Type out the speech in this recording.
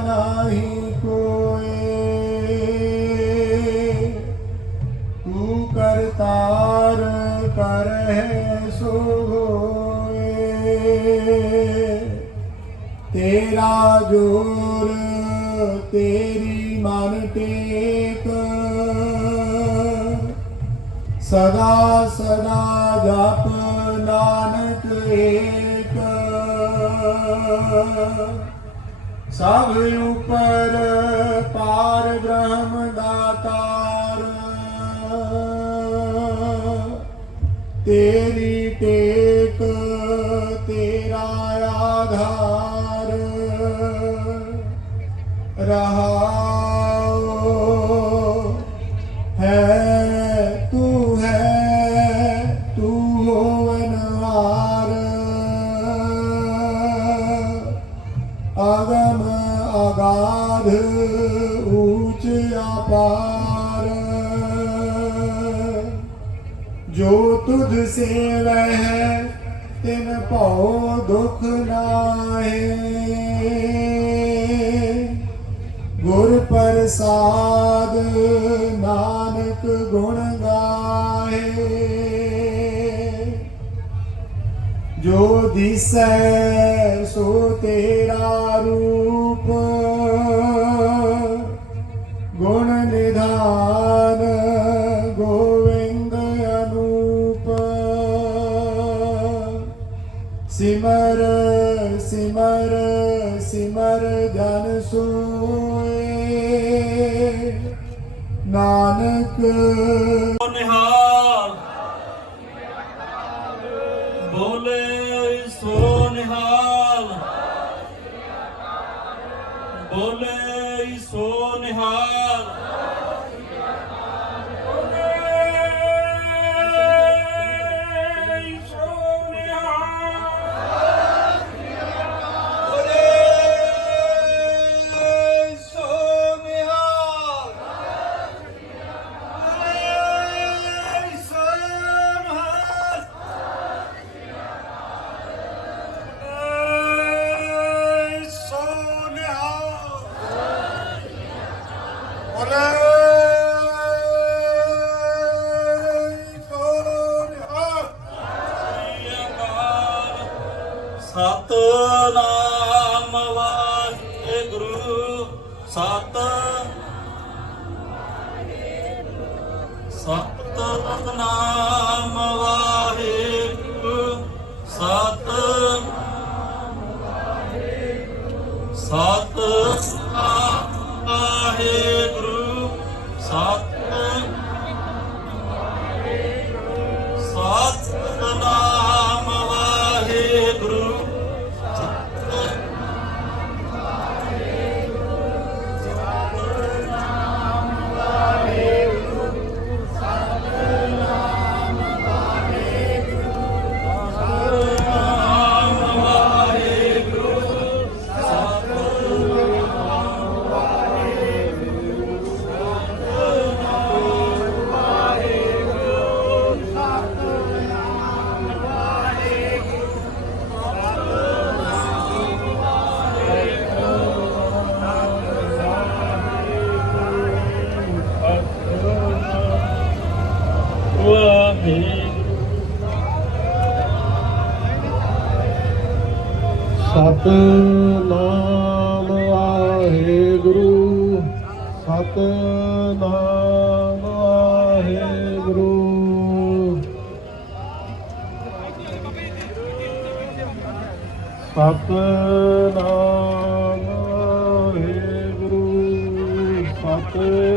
नहीं कोई, तू करतार करहै सो होए। तेरा जोर तेरी मन टेक, सदा सदा जप नानक एक। सब ऊपर पार ब्रह्म दातार, तेरी टेक तेरा आधार। रहाओ है तू होनहार। अगम अगाध ऊंच अपार, जो तुझ से वह तिन भौ दुख नाहे। गुर प्रसाद नानक गुण गाहे। जो दिसै सो तेरा रूप, गुण निधान गोविंद अनूप। सिमर सिमर सिमर जन सोए, नानक निहाल बोले सो निहाल, बोले सो निहाल, ਸਤਨਾਮ ਵਾਹਿਗੁਰੂ। ਸਤਨਾਮ ਵਾਹਿਗੁਰੂ। ਸਤਨਾਮ ਵਾਹਿਗੁਰੂ। ਸਤਨਾਮ ਵਾਹਿਗੁਰੂ। ਸਤਨਾਮ ਵਾਹਿਗੁਰੂ। ਸਤਨਾਮ ਵਾਹਿਗੁਰੂ। ਸਤਨਾਮ ਵਾਹਿਗੁਰੂ। ਸਤਨਾਮ ਵਾਹਿਗੁਰੂ। ਸਤਨਾਮ